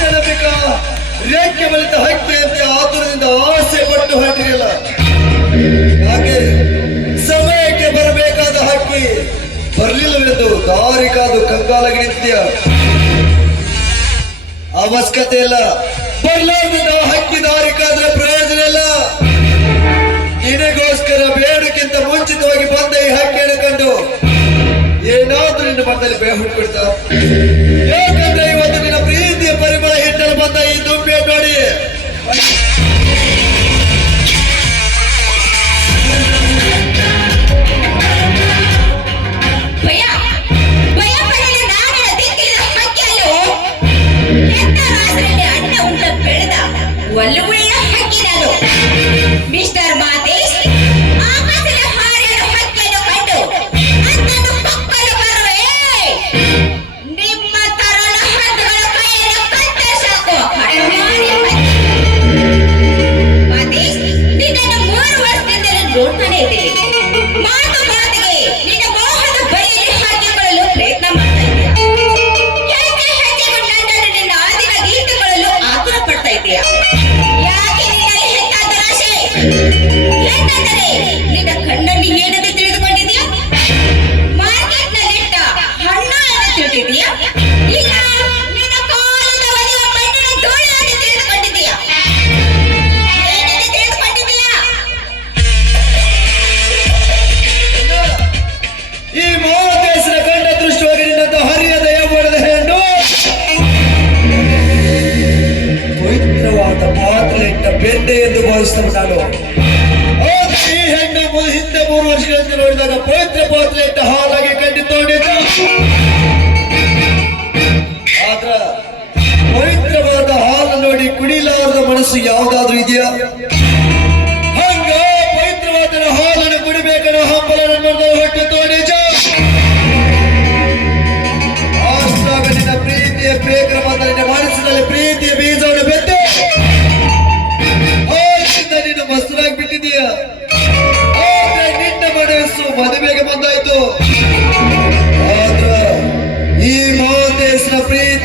ತಕ್ಷಣ ಬೇಕ ರೇಖೆ ಬಲಿತ ಹಕ್ಕಿಯಂತೆ ಆತುರದಿಂದ ಆಸೆ ಪಟ್ಟು ಹೊರಟಿರಲ್ಲ ಹಾಗೆ ಸಮಯಕ್ಕೆ ಬರಬೇಕಾದ ಹಕ್ಕಿ ಬರಲಿಲ್ಲವೆಂದು ದಾರಿ ಕಂಗಾಲ ಕಂಗಾಲಾಗಿ ಅವಶ್ಯಕತೆ ಇಲ್ಲ. ಬರ್ಲಾರ್ದ ಹಕ್ಕಿ ದಾರಿಕಾದ್ರೆ ಪ್ರಯೋಜನ ಇಲ್ಲ. ನಿನಗೋಸ್ಕರ ಬೇಡಕ್ಕಿಂತ ಮುಂಚಿತವಾಗಿ ಬಂದ ಈ ಹಕ್ಕಿಯನ್ನು ಕಂಡು ಏನಾದ್ರೂ ನಿನ್ನ ಮನದಲ್ಲಿ ಬೇಹುಟ್ಬಿಡ್ತಾ ಏಕೆಂದರೆ ನಿನ್ನ ಕಣ್ಣಲ್ಲಿ ಏನಂತ ತಿಳಿದುಕೊಂಡಿದ್ಯಾ ಮಾರ್ಕೆಟ್ನಲ್ಲಿಟ್ಟ ಹಣ್ಣು ಅಂತ ತಿಳಿದಿದ್ಯಾ ಇಲ್ಲ, ನಿನ್ನ ಕಾಲದ ಅಂತ ಕಂಡ ದೃಷ್ಟವಾಗಿ ನಿನ್ನಂತ ಹೆಣ್ಣು. ಪವಿತ್ರವಾದ ಪಾತ್ರೆಯಿಟ್ಟ ಬೆಣ್ಣೆ ಎಂದು ಭಾವಿಸ್ತೇನೆ ನಾನು ಮದುವೆಗೆ ಬಂದಾಯ್ತು. ಆದ್ರ ಈ ಮಹಾನ್ ಪ್ರೀತಿ